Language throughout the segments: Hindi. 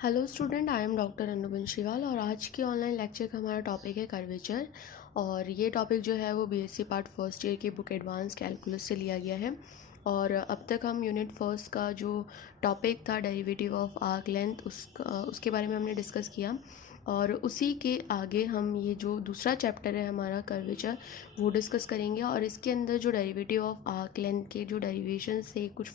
Hello student, I am doctor Anu Banshiwal और आज के ऑनलाइन लेक्चर का हमारा टॉपिक है कर्वेचर। और ये टॉपिक जो है वो बीएससी पार्ट फर्स्ट ईयर की बुक एडवांस कैलकुलस से लिया गया है। और अब तक हम यूनिट फर्स्ट का जो टॉपिक था डेरिवेटिव ऑफ आर्क लेंथ उसके बारे में हमने डिस्कस किया। और उसी के आगे हम ये जो दूसरा चैप्टर है हमारा कर्वेचर वो डिस्कस करेंगे। और इसके अंदर जो डेरिवेटिव ऑफ आर्क लेंथ के जो डेरिवेशन से कुछ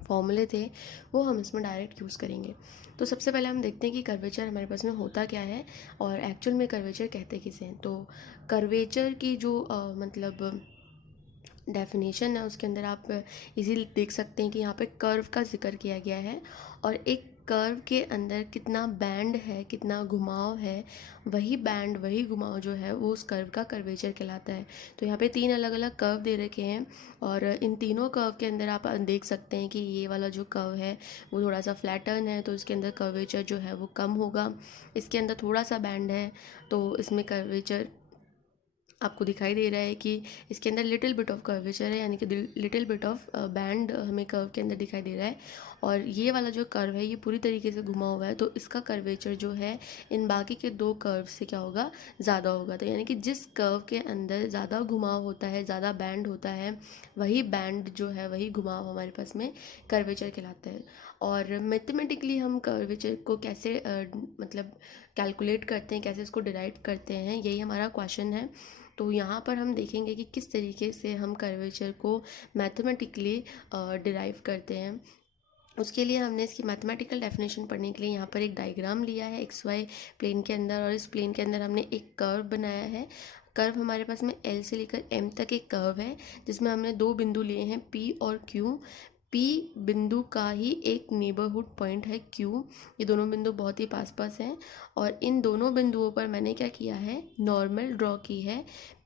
फॉर्मूले थे वो हम इसमें डायरेक्ट यूज़ करेंगे। तो सबसे पहले हम देखते हैं कि कर्वेचर हमारे पास में होता क्या है और एक्चुअल में कर्वेचर कहते किसे हैं। तो कर्वेचर की जो मतलब डेफिनेशन है उसके अंदर आप इजीली देख सकते हैं कि यहाँ पे कर्व का जिक्र किया गया है। और एक कर्व के अंदर कितना बैंड है, कितना घुमाव है, वही बैंड वही घुमाव जो है वो उस कर्व का कर्वेचर कहलाता है। तो यहाँ पे तीन अलग अलग कर्व दे रखे हैं और इन तीनों कर्व के अंदर आप देख सकते हैं कि ये वाला जो कर्व है वो थोड़ा सा फ्लैटर्न है तो इसके अंदर कर्वेचर जो है वो कम होगा। इसके अंदर थोड़ा सा बैंड है तो इसमें कर्वेचर आपको दिखाई दे रहा है कि इसके अंदर लिटिल बिट ऑफ कर्वेचर है, यानी कि लिटिल बिट ऑफ बैंड हमें कर्व के अंदर दिखाई दे रहा है। और ये वाला जो कर्व है ये पूरी तरीके से घुमा हुआ है तो इसका कर्वेचर जो है इन बाकी के दो कर्व से क्या होगा, ज़्यादा होगा। तो यानी कि जिस कर्व के अंदर ज़्यादा घुमाव होता है, ज़्यादा बैंड होता है, वही बैंड जो है वही घुमाव हमारे पास में कर्वेचर कहलाता है। और मैथमेटिकली हम कर्वेचर को कैसे मतलब कैलकुलेट करते हैं, कैसे इसको डिराइव करते हैं, यही हमारा क्वेश्चन है। तो यहाँ पर हम देखेंगे कि किस तरीके से हम कर्वेचर को मैथमेटिकली डिराइव करते हैं। उसके लिए हमने इसकी मैथमेटिकल डेफिनेशन पढ़ने के लिए यहाँ पर एक डायग्राम लिया है एक्स वाई प्लेन के अंदर। और इस प्लेन के अंदर हमने एक कर्व बनाया है। कर्व हमारे पास में एल से लेकर एम तक एक कर्व है जिसमें हमने दो बिंदु लिए हैं पी और क्यू। पी बिंदु का ही एक नेबरहुड पॉइंट है क्यू। ये दोनों बिंदु बहुत ही पास पास हैं और इन दोनों बिंदुओं पर मैंने क्या किया है, नॉर्मल ड्रॉ की है।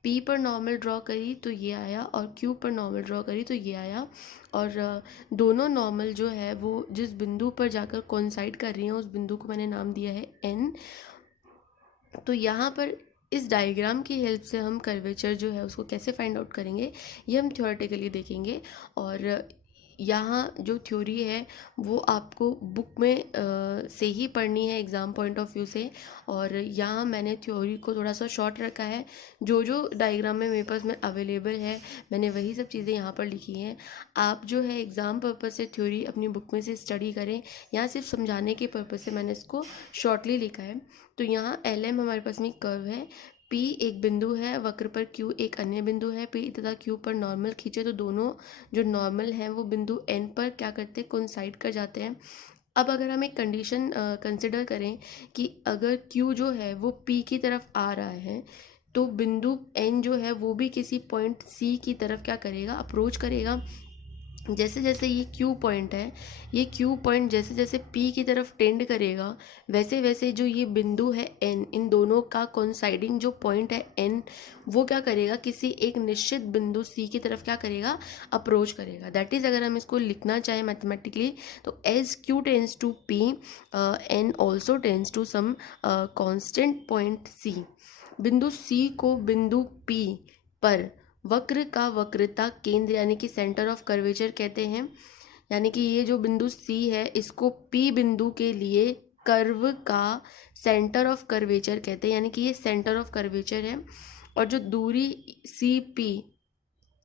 पी पर नॉर्मल ड्रॉ करी तो ये आया और क्यू पर नॉर्मल ड्रॉ करी तो ये आया। और दोनों नॉर्मल जो है वो जिस बिंदु पर जाकर कोइंसाइड कर रही हैं उस बिंदु को मैंने नाम दिया है एन। तो यहाँ पर इस डायग्राम की हेल्प से हम कर्वेचर जो है उसको कैसे फाइंड आउट करेंगे ये हम थ्योरेटिकली देखेंगे। और यहाँ जो थ्योरी है वो आपको बुक में से ही पढ़नी है एग्ज़ाम पॉइंट ऑफ व्यू से। और यहाँ मैंने थ्योरी को थोड़ा सा शॉर्ट रखा है, जो जो डायग्राम में मेरे पास में अवेलेबल है मैंने वही सब चीज़ें यहाँ पर लिखी हैं। आप जो है एग्ज़ाम पर्पज़ से थ्योरी अपनी बुक में से स्टडी करें, यहाँ सिर्फ समझाने के पर्पज़ से मैंने इसको शॉर्टली लिखा है। तो यहाँ एल एम हमारे पास में कर्व है, पी एक बिंदु है, वक्र पर क्यू एक अन्य बिंदु है। पी तथा क्यू पर नॉर्मल खींचे तो दोनों जो नॉर्मल हैं वो बिंदु एन पर क्या करते हैं, कोइंसाइड कर जाते हैं। अब अगर हम एक कंडीशन कंसिडर करें कि अगर क्यू जो है वो पी की तरफ आ रहा है तो बिंदु एन जो है वो भी किसी पॉइंट सी की तरफ क्या करेगा, अप्रोच करेगा। जैसे जैसे ये क्यू पॉइंट है, ये क्यू पॉइंट जैसे जैसे पी की तरफ टेंड करेगा वैसे वैसे जो ये बिंदु है एन, इन दोनों का कोइंसाइडिंग जो पॉइंट है एन, वो क्या करेगा, किसी एक निश्चित बिंदु सी की तरफ क्या करेगा, अप्रोच करेगा। दैट इज़ अगर हम इसको लिखना चाहें मैथमेटिकली तो as Q tends to P N also tends to some constant point C. बिंदु सी को बिंदु पी पर वक्र का वक्रता केंद्र यानी कि सेंटर ऑफ कर्वेचर कहते हैं। यानी कि ये जो बिंदु सी है इसको पी बिंदु के लिए कर्व का सेंटर ऑफ कर्वेचर कहते हैं, यानी कि ये सेंटर ऑफ कर्वेचर है। और जो दूरी सी पी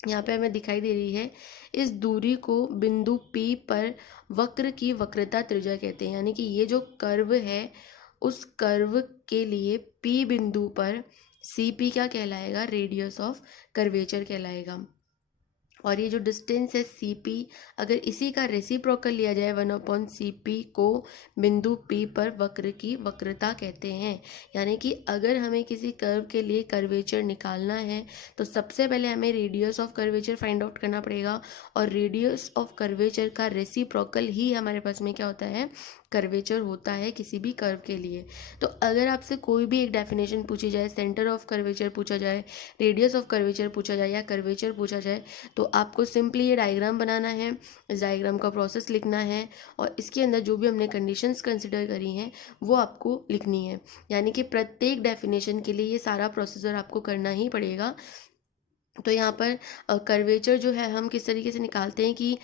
यहाँ पे हमें दिखाई दे रही है, इस दूरी को बिंदु पी पर वक्र की वक्रता त्रिज्या कहते हैं। यानी कि ये जो कर्व है उस कर्व के लिए पी बिंदु पर सी पी क्या कहलाएगा, रेडियस ऑफ कर्वेचर कहलाएगा। और ये जो डिस्टेंस है सी पी, अगर इसी का रेसिप्रोकल लिया जाए 1/सी पी को बिंदु पी पर वक्र की वक्रता कहते हैं। यानी कि अगर हमें किसी कर्व के लिए कर्वेचर निकालना है तो सबसे पहले हमें radius of curvature find out करना पड़ेगा। और रेडियस ऑफ कर्वेचर का रेसिप्रोकल ही हमारे पास में क्या होता है, कर्वेचर होता है किसी भी कर्व के लिए। तो अगर आपसे कोई भी एक डेफिनेशन पूछी जाए, सेंटर ऑफ कर्वेचर पूछा जाए, रेडियस ऑफ कर्वेचर पूछा जाए या कर्वेचर पूछा जाए, तो आपको सिंपली ये डायग्राम बनाना है, इस डायग्राम का प्रोसेस लिखना है और इसके अंदर जो भी हमने कंडीशंस कंसिडर करी हैं वो आपको लिखनी है। यानी कि प्रत्येक डेफिनेशन के लिए ये सारा प्रोसीजर आपको करना ही पड़ेगा। तो यहाँ पर कर्वेचर जो है हम किस तरीके से निकालते हैं कि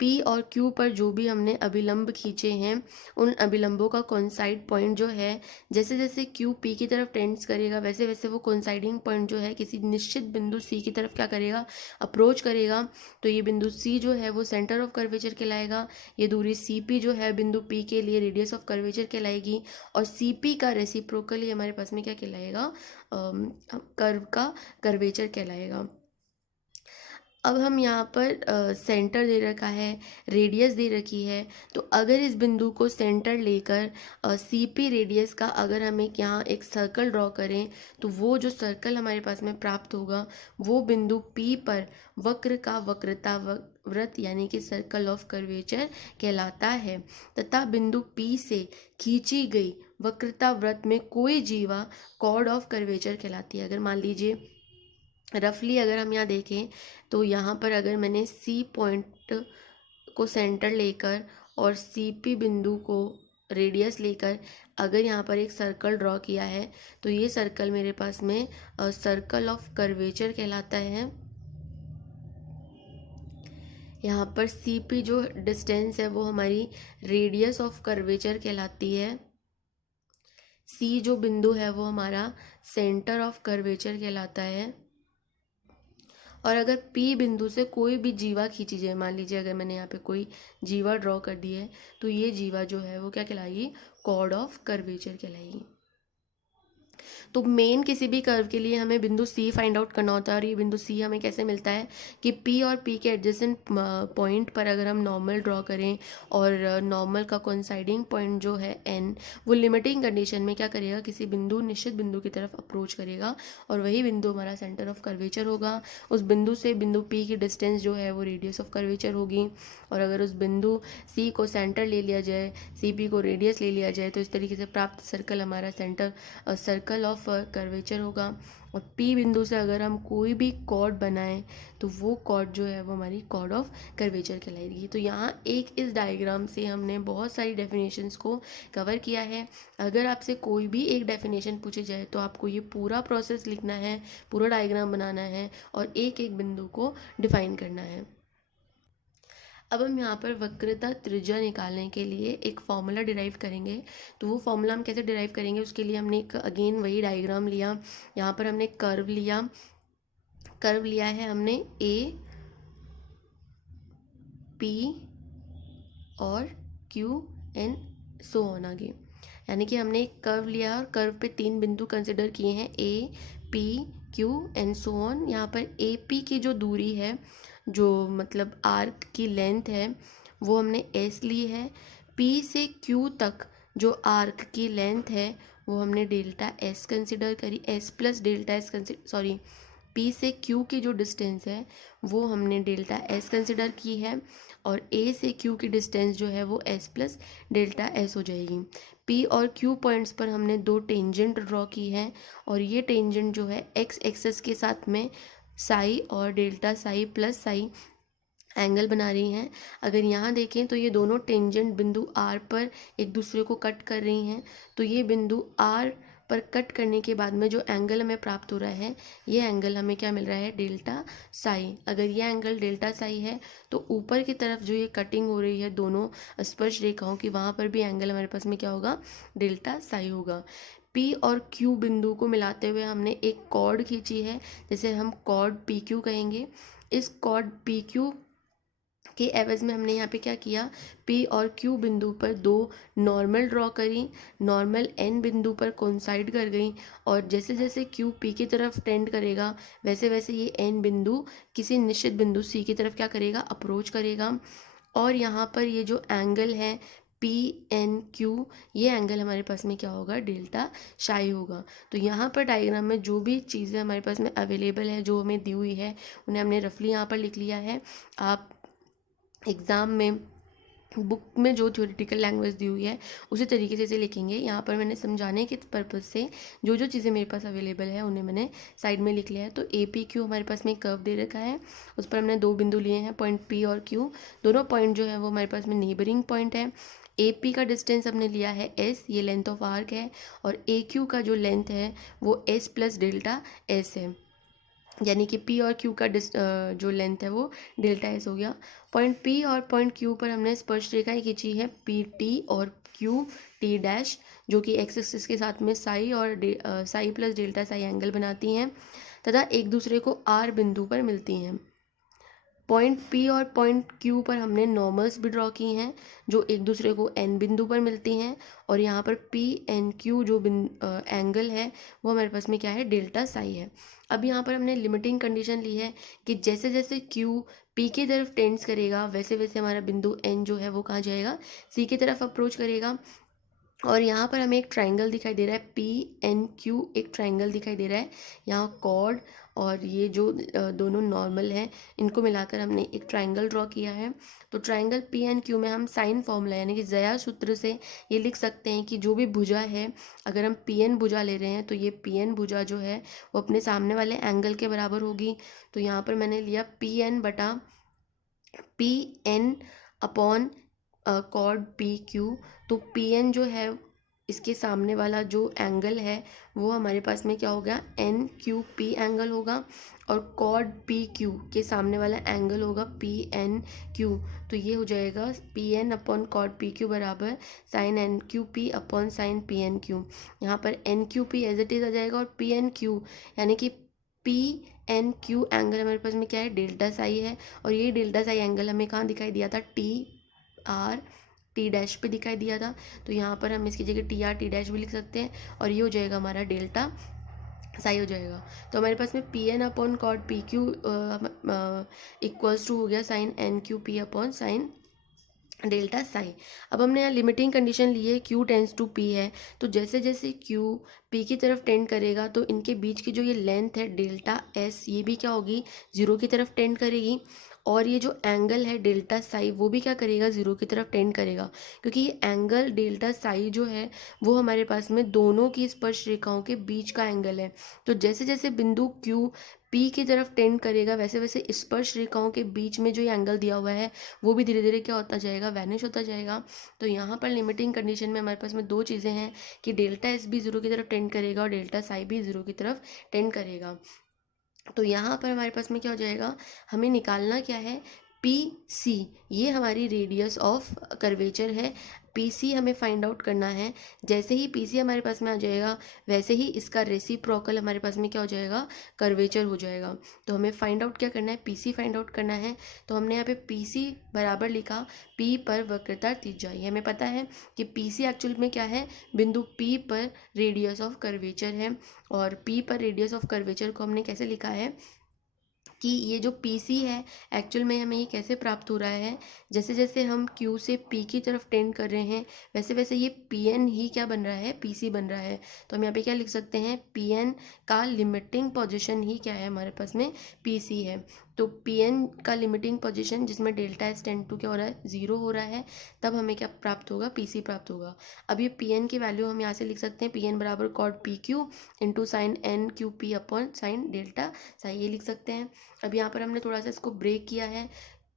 पी और क्यू पर जो भी हमने अभिलंब खींचे हैं उन अभिलंबों का कोइंसाइड पॉइंट जो है, जैसे जैसे क्यू पी की तरफ टेंड्स करेगा वैसे वैसे वो कोइंसाइडिंग पॉइंट जो है किसी निश्चित बिंदु सी की तरफ क्या करेगा, अप्रोच करेगा। तो ये बिंदु सी जो है वो सेंटर ऑफ कर्वेचर कहलाएगा। ये दूरी सी पी जो है बिंदु पी के लिए रेडियस ऑफ कर्वेचर कहलाएगी। और सी पी का रेसिप्रोकल हमारे पास में क्या कहलाएगा, कर्व का कर्वेचर कहलाएगा। अब हम यहाँ पर सेंटर दे रखा है, रेडियस दे रखी है। तो अगर इस बिंदु को सेंटर लेकर सी पी रेडियस का अगर हम यहाँ एक सर्कल ड्रॉ करें तो वो जो सर्कल हमारे पास में प्राप्त होगा वो बिंदु पी पर वक्र का वक्रता वृत्त यानी कि सर्कल ऑफ कर्वेचर कहलाता है। तथा बिंदु पी से खींची गई वक्रता वृत्त में कोई जीवा कॉर्ड ऑफ कर्वेचर कहलाती है। अगर मान लीजिए रफली अगर हम यहाँ देखें तो यहाँ पर अगर मैंने सी पॉइंट को सेंटर लेकर और सी पी बिंदु को रेडियस लेकर अगर यहाँ पर एक सर्कल ड्रॉ किया है तो ये सर्कल मेरे पास में सर्कल ऑफ कर्वेचर कहलाता है। यहाँ पर सी पी जो डिस्टेंस है वो हमारी रेडियस ऑफ कर्वेचर कहलाती है। सी जो बिंदु है वो हमारा सेंटर ऑफ कर्वेचर कहलाता है। और अगर P बिंदु से कोई भी जीवा खींची जाए, मान लीजिए अगर मैंने यहाँ पे कोई जीवा ड्रॉ कर दी है तो ये जीवा जो है वो क्या कहलाएगी, कॉर्ड ऑफ कर्वेचर कहलाएगी। तो मेन किसी भी कर्व के लिए हमें बिंदु सी फाइंड आउट करना होता है। और ये बिंदु सी हमें कैसे मिलता है कि पी और पी के एडजेसेंट पॉइंट पर अगर हम नॉर्मल ड्रॉ करें और नॉर्मल का कोइंसाइडिंग पॉइंट जो है एन वो लिमिटिंग कंडीशन में क्या करेगा, किसी बिंदु निश्चित बिंदु की तरफ अप्रोच करेगा और वही बिंदु हमारा सेंटर ऑफ कर्वेचर होगा। उस बिंदु से बिंदु पी की डिस्टेंस जो है वो रेडियस ऑफ कर्वेचर होगी। और अगर उस बिंदु सी को सेंटर ले लिया जाए, सी पी को रेडियस ले लिया जाए तो इस तरीके से प्राप्त सर्कल हमारा सर्कल ऑफ कर्वेचर होगा। और P बिंदु से अगर हम कोई भी कॉर्ड बनाएं तो वो कॉर्ड जो है वो हमारी कॉर्ड ऑफ कर्वेचर कहलाएगी। तो यहाँ एक इस डायग्राम से हमने बहुत सारी डेफिनेशंस को कवर किया है। अगर आपसे कोई भी एक डेफिनेशन पूछी जाए तो आपको ये पूरा प्रोसेस लिखना है, पूरा डायग्राम बनाना है और एक एक बिंदु को डिफाइन करना है। अब हम यहाँ पर वक्रता त्रिज्या निकालने के लिए एक फॉर्मूला डिराइव करेंगे। तो वो फॉर्मूला हम कैसे डिराइव करेंगे, उसके लिए हमने एक अगेन वही डायग्राम लिया। यहाँ पर हमने कर्व लिया है हमने ए पी और क्यू एन सो ऑन आगे, यानी कि हमने एक कर्व लिया और कर्व पे 3 बिंदु कंसिडर किए हैं, A P Q N so on. यहाँ पर ए पी की जो दूरी है, जो मतलब आर्क की लेंथ है वो हमने एस ली है। पी से क्यू तक जो आर्क की लेंथ है वो हमने डेल्टा एस कंसिडर करी, S plus delta S sorry P से क्यू की जो डिस्टेंस है वो हमने डेल्टा एस कंसिडर की है। और ए से क्यू की डिस्टेंस जो है वो एस प्लस डेल्टा एस हो जाएगी। पी और क्यू पॉइंट्स पर हमने 2 टेंजेंट ड्रॉ की है और ये टेंजेंट जो है एक्स एक्सेस के साथ में साई और delta Sai plus psi angle बना रही हैं। अगर यहाँ देखें तो ये दोनों टेंजेंट बिंदु आर पर एक दूसरे को कट कर रही हैं। तो ये बिंदु आर पर कट करने के बाद में जो एंगल हमें प्राप्त हो रहा है ये एंगल हमें क्या मिल रहा है, डेल्टा साई। अगर ये एंगल डेल्टा साई है तो ऊपर की तरफ जो ये कटिंग हो रही है दोनों स्पर्श रेखाओं की, वहाँ पर भी एंगल हमारे पास में क्या होगा, डेल्टा साई होगा। पी और क्यू बिंदु को मिलाते हुए हमने एक कॉर्ड खींची है, जैसे हम कॉर्ड पी क्यू कहेंगे। इस कॉर्ड पी क्यू के एवज में हमने यहाँ पे क्या किया, P और Q बिंदु पर 2 नॉर्मल ड्रॉ करी, नॉर्मल N बिंदु पर कोइंसाइड कर गई और जैसे जैसे Q P की तरफ टेंड करेगा वैसे वैसे ये N बिंदु किसी निश्चित बिंदु C की तरफ क्या करेगा, अप्रोच करेगा। और यहाँ पर ये जो एंगल है PNQ, ये एंगल हमारे पास में क्या होगा, डेल्टा साई होगा। तो यहाँ पर डायग्राम में जो भी चीज़ें हमारे पास में अवेलेबल है, जो हमें दी हुई है, उन्हें हमने रफली यहाँ पर लिख लिया है। आप एग्ज़ाम में बुक में जो थ्योरेटिकल लैंग्वेज दी हुई है उसी तरीके से इसे लिखेंगे। यहाँ पर मैंने समझाने के पर्पज़ से जो जो चीज़ें मेरे पास अवेलेबल है उन्हें मैंने साइड में लिख लिया है। तो ए पी क्यू हमारे पास में एक कर्व दे रखा है, उस पर हमने 2 बिंदु लिए हैं, पॉइंट पी और क्यू। दोनों पॉइंट जो है वो हमारे पास में नेबरिंग पॉइंट है। ए पी का डिस्टेंस हमने लिया है एस, ये लेंथ ऑफ आर्क है, और ए क्यू का जो लेंथ है वो एस प्लस डेल्टा एस है। यानी कि पी और क्यू का जो लेंथ है वो डेल्टा एस हो गया। पॉइंट पी और पॉइंट क्यू पर हमने स्पर्श रेखाएं खींची है पी टी और क्यू टी डैश, जो कि एक्स एक्सिस के साथ में साई और Sai plus delta Sai angle बनाती हैं तथा एक दूसरे को आर बिंदु पर मिलती हैं। पॉइंट पी और पॉइंट क्यू पर हमने नॉर्मल्स भी ड्रॉ की हैं जो एक दूसरे को एन बिंदु पर मिलती हैं, और यहाँ पर पी एन क्यू जो एंगल है वो हमारे पास में क्या है, डेल्टा साई है। अब यहाँ पर हमने लिमिटिंग कंडीशन ली है कि जैसे जैसे क्यू पी की तरफ टेंड्स करेगा वैसे वैसे हमारा बिंदु एन जो है वो कहाँ जाएगा, सी की तरफ अप्रोच करेगा। और यहाँ पर हमें एक ट्राइंगल दिखाई दे रहा है पी एन क्यू, एक ट्राइंगल दिखाई दे रहा है। यहाँ कॉर्ड और ये जो दोनों नॉर्मल हैं इनको मिलाकर हमने एक ट्राइंगल ड्रॉ किया है। तो ट्राइंगल पी एन क्यू में हम साइन फॉर्मूला यानी कि ज़या सूत्र से ये लिख सकते हैं कि जो भी भुजा है, अगर हम पी एन भुजा ले रहे हैं तो ये पी एन भुजा जो है वो अपने सामने वाले एंगल के बराबर होगी। तो यहाँ पर मैंने लिया पी एन बटा P N upon code P Q. तो पी एन जो है इसके सामने वाला जो एंगल है वो हमारे पास में क्या हो गया, एन क्यू पी एंगल होगा, और कॉड पी क्यू के सामने वाला एंगल होगा पी एन क्यू। तो ये हो जाएगा P N upon code P Q बराबर sine N Q P upon sine P N Q. यहाँ पर N Q P as it is आ जाएगा, और पी एन क्यू यानी कि पी एन क्यू एंगल हमारे पास में क्या है, डेल्टा साई है। और ये डेल्टा साई एंगल हमें कहाँ दिखाई दिया था, टी आर टी डैश पे दिखाई दिया था। तो यहाँ पर हम इसकी जगह टी आर टी डैश भी लिख सकते हैं, और ये हो जाएगा हमारा डेल्टा साई हो जाएगा। तो हमारे पास में P N upon code P Q equals to हो गया sine N Q P upon sine delta psi. अब हमने यहाँ लिमिटिंग कंडीशन ली है क्यू टेंस टू पी है, तो जैसे जैसे क्यू पी की तरफ टेंड करेगा तो इनके बीच की जो ये लेंथ है डेल्टा एस ये भी क्या होगी, ज़ीरो की तरफ टेंड करेगी। और ये जो एंगल है डेल्टा साई वो भी क्या करेगा, ज़ीरो की तरफ टेंड करेगा, क्योंकि ये एंगल डेल्टा साई जो है वो हमारे पास में दोनों की स्पर्श रेखाओं के बीच का एंगल है। तो जैसे जैसे बिंदु क्यू पी की तरफ टेंड करेगा वैसे वैसे स्पर्श रेखाओं के बीच में जो ये एंगल दिया हुआ है वो भी धीरे धीरे क्या होता जाएगा, वैनिश होता जाएगा। तो यहाँ पर लिमिटिंग कंडीशन में हमारे पास में दो चीज़ें हैं कि डेल्टा एस भी ज़ीरो की तरफ टेंड करेगा और डेल्टा साई भी ज़ीरो की तरफ टेंड करेगा। तो यहाँ पर हमारे पास में क्या हो जाएगा, हमें निकालना क्या है, पी सी, ये हमारी रेडियस ऑफ कर्वेचर है। पी सी हमें फाइंड आउट करना है। जैसे ही पी सी हमारे पास में आ जाएगा वैसे ही इसका रेसिप्रोकल हमारे पास में क्या हो जाएगा, कर्वेचर हो जाएगा। तो हमें फाइंड आउट क्या करना है, पी सी फाइंड आउट करना है। तो हमने यहाँ पे पी सी बराबर लिखा पी पर वक्रता त्रिज्या। ये हमें पता है कि पी सी एक्चुअल में क्या है, बिंदु पी पर रेडियस ऑफ कर्वेचर है। और पी पर रेडियस ऑफ कर्वेचर को हमने कैसे लिखा है कि ये जो पी सी है एक्चुअल में हमें ये कैसे प्राप्त हो रहा है, जैसे जैसे हम क्यू से पी की तरफ टेंड कर रहे हैं वैसे वैसे ये पी एन ही क्या बन रहा है, पी सी बन रहा है। तो हम यहाँ पे क्या लिख सकते हैं, पी एन का लिमिटिंग पोजीशन ही क्या है हमारे पास में, पी सी है। तो पी एन का लिमिटिंग पोजीशन जिसमें डेल्टा एस टेंड टू क्या हो रहा है, ज़ीरो हो रहा है, तब हमें क्या प्राप्त होगा, पी सी प्राप्त होगा। अब ये पी एन की वैल्यू हम यहाँ से लिख सकते हैं, पी एन बराबर कॉड P Q into sine N Q P upon sine delta psi, ये लिख सकते हैं। अब यहाँ पर हमने थोड़ा सा इसको ब्रेक किया है,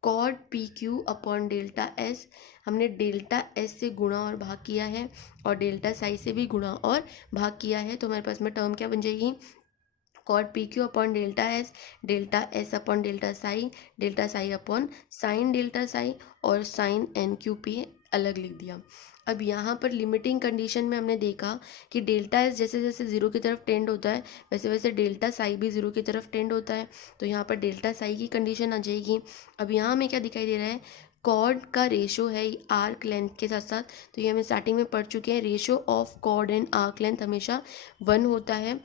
कॉड P Q upon delta s, हमने डेल्टा एस से गुणा और भाग किया है और डेल्टा साई से भी गुणा और भाग किया है। तो हमारे पास में टर्म क्या बन जाएगी, कॉड P Q upon delta s upon delta psi upon sine delta psi, और साइन एन क्यू पी अलग लिख दिया। अब यहाँ पर लिमिटिंग कंडीशन में हमने देखा कि डेल्टा एस जैसे जैसे ज़ीरो की तरफ टेंड होता है वैसे वैसे डेल्टा साई भी ज़ीरो की तरफ टेंड होता है। तो यहाँ पर डेल्टा साई की कंडीशन आ जाएगी। अब यहाँ हमें क्या दिखाई दे रहा है, कॉर्ड का रेशो है आर्क लेंथ के साथ साथ, तो ये हमें स्टार्टिंग में पढ़ चुके हैं, ratio of chord and arc length हमेशा 1 होता है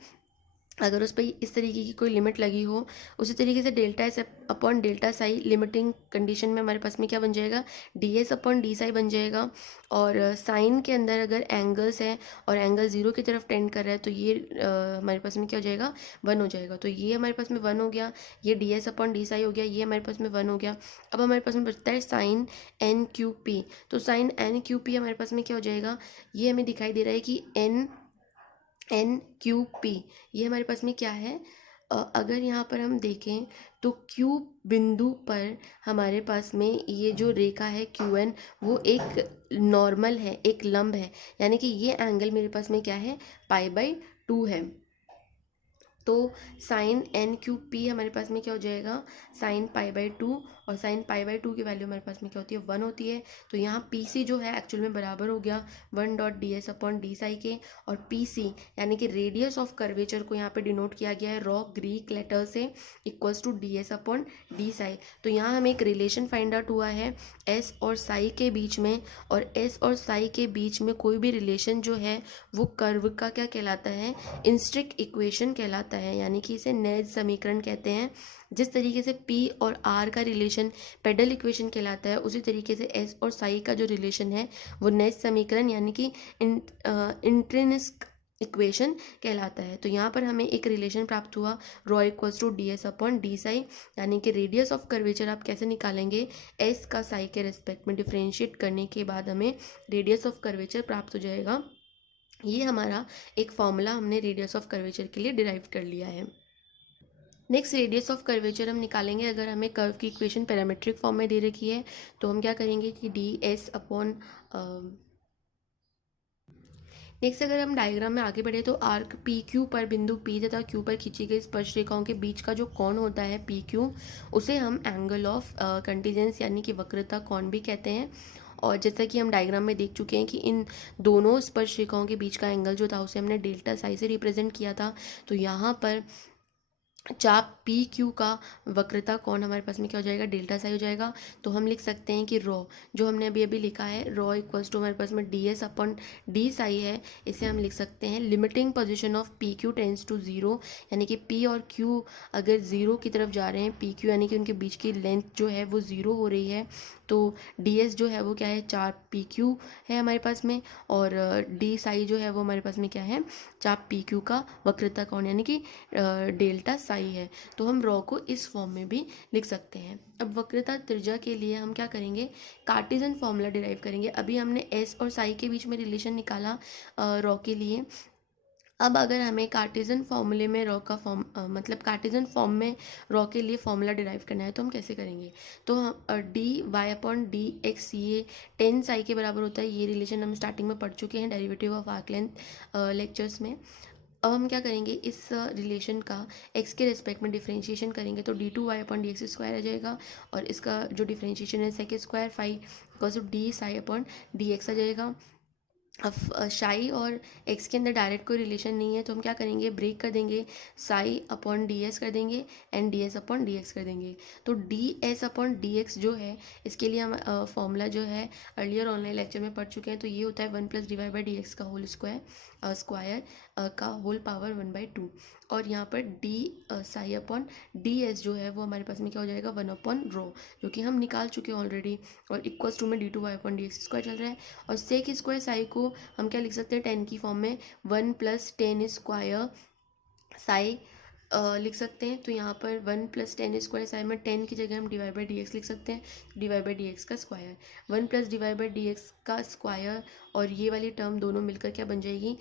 अगर उस पर इस तरीके की कोई लिमिट लगी हो। उसी तरीके से delta s upon delta Sai limiting condition में हमारे पास में क्या बन जाएगा, D S upon D Sai बन जाएगा। और साइन के अंदर अगर एंगल्स हैं और एंगल ज़ीरो की तरफ टेंड कर रहा है तो ये हमारे पास में क्या हो जाएगा, 1 हो जाएगा। तो ये हमारे पास में 1 हो गया, ये D S upon D Sai हो गया, ये हमारे पास में 1 हो गया। अब हमारे पास में बचता है साइन एन क्यू पी। तो साइन एन क्यू पी हमारे पास में क्या हो जाएगा, ये हमें दिखाई दे रहा है कि एन क्यू पी, ये हमारे पास में क्या है, अगर यहाँ पर हम देखें तो क्यू बिंदु पर हमारे पास में ये जो रेखा है क्यू एन वो एक नॉर्मल है, एक लंब है, यानी कि ये एंगल मेरे पास में क्या है, पाई बाई 2 है। तो साइन एन क्यूब पी हमारे पास में क्या हो जाएगा, साइन पाई बाई टू, और साइन पाई बाई टू की वैल्यू हमारे पास में क्या होती है, 1 होती है। तो यहाँ पी सी जो है एक्चुअल में बराबर हो गया 1 .ds अपॉन डी साई के, और पी सी यानी कि रेडियस ऑफ कर्वेचर को यहाँ पे डिनोट किया गया है रॉ ग्रीक लेटर से, equals to d S upon D psi. तो यहाँ हमें एक रिलेशन फाइंड आउट हुआ है एस और साई के बीच में, और एस और साई के बीच में कोई भी रिलेशन जो है वो कर्व का क्या कहलाता है, इंस्ट्रिक इक्वेशन कहलाता है, यानी कि इसे नेज समीकरण कहते हैं। जिस तरीके से P और R का रिलेशन पेडल इक्वेशन कहलाता है, उसी तरीके से S और साई का जो रिलेशन है वो नेज समीकरण यानी कि इंट्रिंसिक इक्वेशन कहलाता है। तो यहाँ पर हमें एक रिलेशन प्राप्त हुआ rho equals to d S upon D psi, यानी कि रेडियस ऑफ कर्वेचर आप कैसे निकालेंगे, एस का साई के रिस्पेक्ट में डिफ्रेंशिएट करने के बाद हमें रेडियस ऑफ कर्वेचर प्राप्त हो जाएगा। ये हमारा एक फॉर्मूला हमने रेडियस ऑफ कर्वेचर के लिए डिराइव कर लिया है। नेक्स्ट रेडियस ऑफ कर्वेचर हम निकालेंगे अगर हमें कर्व की इक्वेशन पैरामीट्रिक फॉर्म में दे रखी है, तो हम क्या करेंगे कि डी एस अपॉन, नेक्स्ट अगर हम डायग्राम में आगे बढ़े तो आर्क पी क्यू पर बिंदु पी तथा क्यू पर खींची गई स्पर्श रेखाओं के बीच का जो कोण होता है पी क्यू, उसे हम एंगल ऑफ कंटीजेंस यानी कि वक्रता कोण भी कहते हैं। और जैसा कि हम डायग्राम में देख चुके हैं कि इन दोनों स्पर्श रेखाओं के बीच का एंगल जो था उसे हमने डेल्टा साई से रिप्रेजेंट किया था। तो यहाँ पर चाप पी क्यू का वक्रता कोण हमारे पास में क्या हो जाएगा, डेल्टा साई हो जाएगा। तो हम लिख सकते हैं कि रॉ जो हमने अभी अभी लिखा है रॉ इक्वल्स टू हमारे पास में d S upon D psi है, इसे हम लिख सकते हैं limiting position of P Q tends to zero, यानी कि पी और क्यू अगर जीरो की तरफ जा रहे हैं, पी क्यू यानी कि उनके बीच की लेंथ जो है वो जीरो हो रही है, तो डी एस जो है वो क्या है, 4 PQ है हमारे पास में, और डी साई जो है वो हमारे पास में क्या है, 4 PQ का वक्रता कोण यानी कि डेल्टा साई है। तो हम रॉ को इस फॉर्म में भी लिख सकते हैं। अब वक्रता त्रिज्या के लिए हम क्या करेंगे, कार्टेशियन फॉर्मूला डिराइव करेंगे। अभी हमने एस और साई के बीच में रिलेशन निकाला रॉ के लिए। अब अगर हमें कार्टेशियन फॉर्मूले में रॉ का फॉर्म मतलब कार्टेशियन फॉर्म में रॉ के लिए फॉर्मूला डिराइव करना है, तो हम कैसे करेंगे, तो हम D Y upon D x ये 10 साई के बराबर होता है। ये रिलेशन हम स्टार्टिंग में पढ़ चुके हैं derivative of arc length lectures में। अब हम क्या करेंगे, इस रिलेशन का x के रिस्पेक्ट में डिफ्रेंशिएशन करेंगे, तो D two Y upon D x square आ जाएगा, और इसका जो डिफ्रेंशिएशन है sec square phi because of D psi upon D X आ जाएगा। अब साई और एक्स के अंदर डायरेक्ट कोई रिलेशन नहीं है, तो हम क्या करेंगे, ब्रेक कर देंगे, साई अपॉन डी एस कर देंगे and D S upon D x कर देंगे। तो D S upon D x जो है, इसके लिए हम फॉर्मूला जो है अर्लियर ऑनलाइन लेक्चर में पढ़ चुके हैं। तो ये होता है 1 + dy/dx का होल स्क्वायर का होल पावर 1/2, और यहाँ पर D psi upon D S जो है वो हमारे पास में क्या हो जाएगा, 1/ρ, जो कि हम निकाल चुके हैं ऑलरेडी, और इक्वल्स टू में d two Y upon D x square चल रहा है। और सेक स्क्वायर साई को हम क्या लिख सकते हैं, 10 की फॉर्म में 1 + 10 स्क्वायर साई लिख सकते हैं। तो यहाँ पर 1 + 10 स्क्वायर साई में 10 की जगह हम dy/dx लिख सकते हैं, dy/dx का स्क्वायर 1 + dy/dx का स्क्वायर, और ये वाली टर्म दोनों मिलकर क्या बन जाएगी,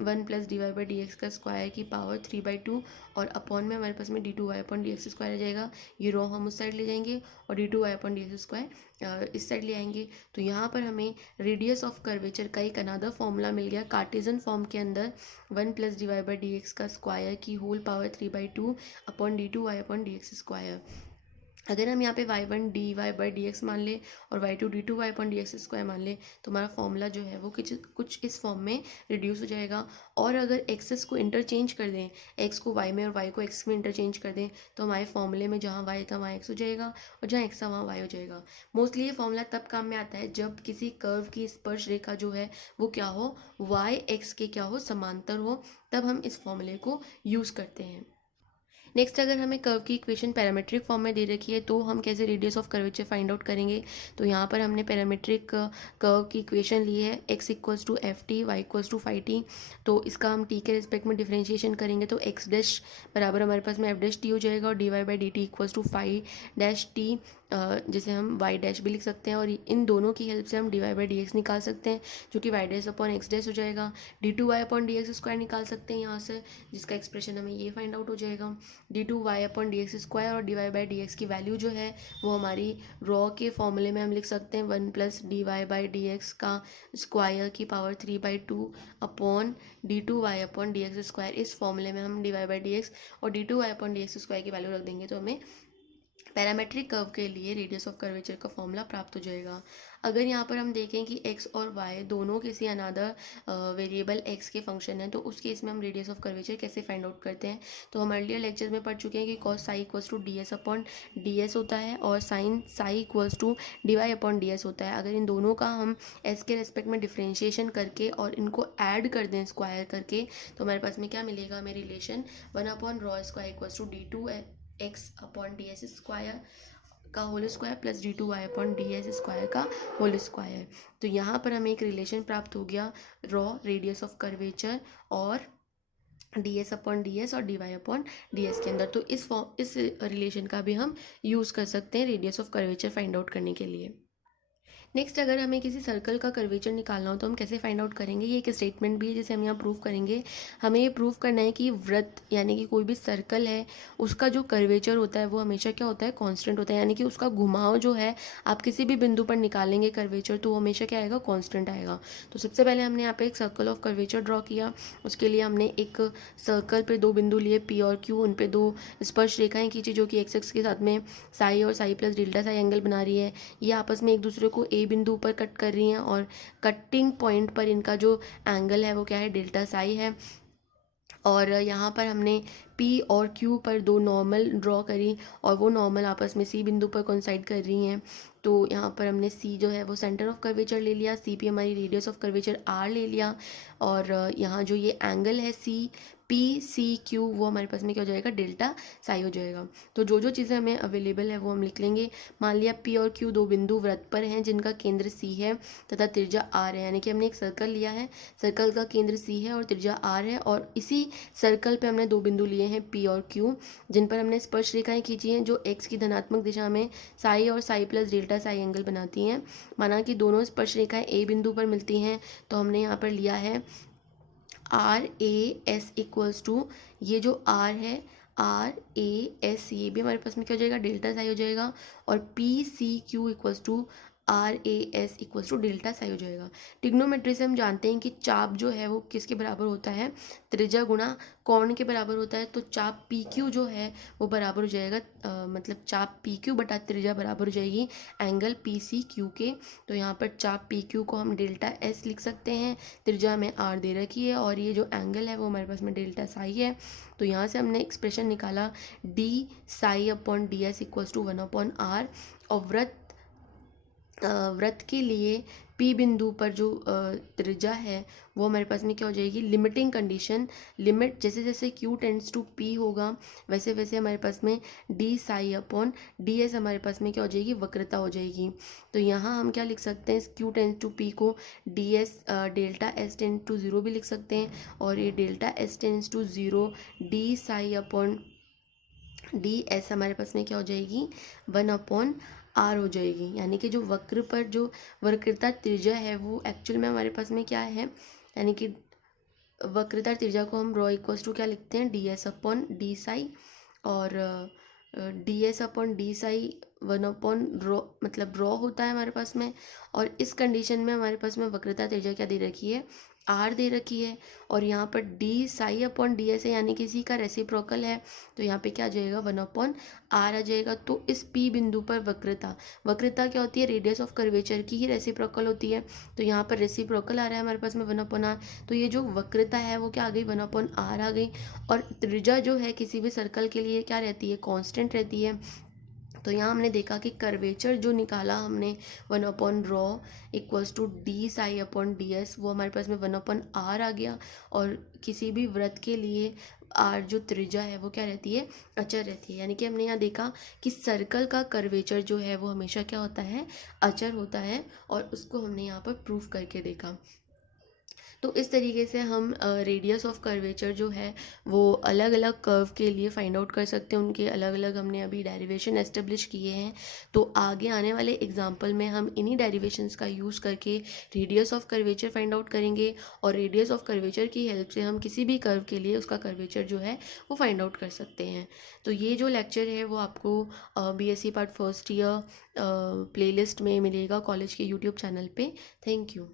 1 + dy/dx का स्क्वायर की पावर 3/2, और अपॉन में हमारे पास में d2y/dx स्क्वायर आ जाएगा। ये रो हम उस साइड ले जाएंगे और d2y/dx स्क्वायर इस साइड ले आएंगे। तो यहाँ पर हमें रेडियस ऑफ कर्वेचर का एक अनदर फॉर्मूला मिल गया कार्टेशियन फॉर्म के अंदर, 1 + dy/dx का स्क्वायर की whole power 3/2 upon d2y/dx square. अगर हम यहाँ पे y1 dy/dx मान ले और y2 d2y/dx स्क्वायर मान ले, तो हमारा फॉर्मूला जो है वो कुछ इस फॉर्म में रिड्यूस हो जाएगा। और अगर एक्सेस को इंटरचेंज कर दें, x को y में और y को x में इंटरचेंज कर दें, तो हमारे फॉर्मूले में जहाँ y था वहाँ x हो जाएगा, और जहाँ x था वहाँ y हो जाएगा। मोस्टली ये फॉर्मूला तब काम में आता है जब किसी कर्व की स्पर्श रेखा जो है वो क्या हो, y x के क्या हो, समांतर हो, तब हम इस फॉर्मूले को यूज़ करते हैं। नेक्स्ट अगर हमें कर्व की इक्वेशन पैरामीट्रिक फॉर्म में दे रखी है, तो हम कैसे radius of curvature find out करेंगे। तो यहाँ पर हमने पैरामीट्रिक कर्व की इक्वेशन ली है, x = ft, y = φt। तो इसका हम t के रिस्पेक्ट में डिफ्रेंशिएशन करेंगे, तो x डैश बराबर हमारे पास में f डैश t हो जाएगा, और dy/dt = φ डैश t जिसे हम वाई डैश भी लिख सकते हैं, और इन दोनों की हेल्प से हम D Y by D x निकाल सकते हैं, जो कि y dash upon x dash हो जाएगा। D two Y upon D x square निकाल सकते हैं यहाँ से, जिसका एक्सप्रेशन हमें ये फाइंड आउट हो जाएगा। D two Y upon D x square और D Y by D X की वैल्यू जो है वो हमारी रॉ के फॉर्मूले में हम लिख सकते हैं 1 plus D Y by D X का स्क्वायर की power 3/2 upon D two Y upon D x square. इस फॉर्मूले में हम D Y by D X और D two Y upon D x square की वैल्यू रख देंगे, तो हमें पैरामेट्रिक कर्व के लिए रेडियस ऑफ कर्वेचर का फॉर्मूला प्राप्त हो जाएगा। अगर यहाँ पर हम देखें कि x और y दोनों किसी अनदर वेरिएबल x के फंक्शन है, तो उस केस में हम रेडियस ऑफ कर्वेचर कैसे फाइंड आउट करते हैं, तो हम अर्लियर लेक्चर में पढ़ चुके हैं कि cos psi equals to d S upon D s होता है और sine psi equals to d Y upon D s होता है। अगर इन दोनों का हम s के रेस्पेक्ट में डिफ्रेंशिएशन करके और इनको ऐड कर दें स्क्वायर करके, तो हमारे पास में क्या मिलेगा, हमें relation 1/ρ square equals to d2 X upon D S square का whole square plus D two Y upon D S square का होल स्क्वायर। तो यहाँ पर हमें एक रिलेशन प्राप्त हो गया रॉ रेडियस ऑफ कर्वेचर और D S upon D S और D Y upon D S के अंदर। तो इस रिलेशन का भी हम यूज़ कर सकते हैं radius of curvature find out करने के लिए। नेक्स्ट, अगर हमें किसी सर्कल का कर्वेचर निकालना हो तो हम कैसे फाइंड आउट करेंगे, ये एक स्टेटमेंट भी है जिसे हम यहाँ प्रूव करेंगे। हमें ये प्रूव करना है कि वृत्त यानी कि कोई भी सर्कल है उसका जो कर्वेचर होता है वो हमेशा क्या होता है, कांस्टेंट होता है, यानी कि उसका घुमाव जो है आप किसी भी बिंदु पर निकालेंगे कर्वेचर तो वो हमेशा क्या आएगा, कांस्टेंट आएगा। तो सबसे पहले हमने यहाँ पे एक सर्कल ऑफ कर्वेचर ड्रॉ किया। उसके लिए हमने एक सर्कल पे दो बिंदु लिए पी और क्यू, उन पे दो स्पर्श रेखाएं खींची जो कि एक्स एक्स के साथ में साई और Sai plus delta Sai angle बना रही है। ये आपस में एक दूसरे को ए बिंदु पर कट कर रही हैं और कटिंग पॉइंट पर इनका जो एंगल है वो क्या है, डेल्टा साई है। और यहाँ पर हमने P और Q पर दो नॉर्मल ड्रॉ करी और वो नॉर्मल आपस में C बिंदु पर कोइंसाइड कर रही हैं। तो यहाँ पर हमने C जो है वो सेंटर ऑफ कर्वेचर ले लिया, CP हमारी रेडियस ऑफ कर्वेचर R ले लिया, और यहाँ जो ये एंगल है PCQ वो हमारे पास में क्या हो जाएगा, डेल्टा साई हो जाएगा। तो जो जो चीज़ें हमें अवेलेबल है वो हम लिख लेंगे। मान लिया P और Q दो बिंदु वृत्त पर हैं जिनका केंद्र C है तथा त्रिज्या R है, यानी कि हमने एक सर्कल लिया है, सर्कल का केंद्र C है और त्रिज्या R है, और इसी सर्कल पे हमने दो बिंदु लिए हैं P और Q जिन पर हमने स्पर्श रेखाएं खींची हैं जो x की धनात्मक दिशा में साई और Sai plus delta Sai angle बनाती हैं। माना कि दोनों स्पर्श रेखाएं A बिंदु पर मिलती हैं, तो हमने यहाँ पर लिया है RAS इक्वल्स टू, ये जो R है RAS ये भी हमारे पास में क्या हो जाएगा, डेल्टा साई हो जाएगा, और PCQ equals to RAS equals to delta psi हो जाएगा। ट्रिग्नोमेट्री से हम जानते हैं कि चाप जो है वो किसके बराबर होता है, त्रिज्या गुणा कोण के बराबर होता है। तो चाप PQ जो है वो बराबर हो जाएगा मतलब चाप PQ बटा त्रिज्या बराबर हो जाएगी एंगल PCQ के। तो यहाँ पर चाप PQ को हम डेल्टा S लिख सकते हैं, त्रिज्या में R दे रखी है, और ये जो एंगल है वो हमारे पास में डेल्टा साई है। तो यहाँ से हमने एक्सप्रेशन निकाला D psi upon D s equals to 1/r, और वृत्त के लिए P बिंदु पर जो त्रिज्या है वो हमारे पास में क्या हो जाएगी, लिमिटिंग कंडीशन, लिमिट जैसे जैसे Q टेंड्स टू P होगा वैसे वैसे हमारे पास में D psi upon D S हमारे पास में क्या हो जाएगी, वक्रता हो जाएगी। तो यहाँ हम क्या लिख सकते हैं, Q टेंड्स टू P को D S delta S tends to 0 भी लिख सकते हैं, और ये delta S tends to 0 D psi upon D S हमारे पास में क्या हो जाएगी, 1/r हो जाएगी। यानी कि जो वक्र पर जो वक्रता त्रिज्या है वो एक्चुअल में हमारे पास में क्या है, यानी कि वक्रता त्रिज्या को हम रॉ इक्वल्स टू क्या लिखते हैं, D S upon D psi, और D S upon D psi 1/ρ मतलब रॉ होता है हमारे पास में। और इस कंडीशन में हमारे पास में वक्रता त्रिज्या क्या दे रखी है, R दे रखी है, और यहाँ पर D psi upon D S है यानी कि इसी का रेसिप्रोकल है, तो यहाँ पे क्या आ जाएगा, 1/r आ जाएगा। तो इस P बिंदु पर वक्रता क्या होती है, रेडियस ऑफ कर्वेचर की ही रेसिप्रोकल होती है। तो यहाँ पर रेसिप्रोकल आ रहा है हमारे पास में 1/r, तो ये जो वक्रता है वो क्या आ गई, 1/r आ गई। और त्रिज्या जो है किसी भी सर्कल के लिए क्या रहती है, कांस्टेंट रहती है। तो यहाँ हमने देखा कि कर्वेचर जो निकाला हमने 1/ρ equals to D psi upon D S, वो हमारे पास में 1/r आ गया। और किसी भी वृत्त के लिए R जो त्रिज्या है वो क्या रहती है, अचर रहती है। यानी कि हमने यहाँ देखा कि सर्कल का कर्वेचर जो है वो हमेशा क्या होता है, अचर होता है, और उसको हमने यहाँ पर प्रूफ करके देखा। तो इस तरीके से हम रेडियस ऑफ कर्वेचर जो है वो अलग अलग कर्व के लिए फाइंड आउट कर सकते हैं। उनके अलग अलग हमने अभी डेरिवेशन एस्टेब्लिश किए हैं। तो आगे आने वाले एग्जाम्पल में हम इन्हीं डेरिवेशंस का यूज़ करके radius of curvature find out करेंगे, और रेडियस ऑफ कर्वेचर की हेल्प से हम किसी भी कर्व के लिए उसका कर्वेचर जो है वो फाइंड आउट कर सकते हैं। तो ये जो लेक्चर है वो आपको BSc part first year playlist में मिलेगा कॉलेज के यूट्यूब चैनल पे। Thank you.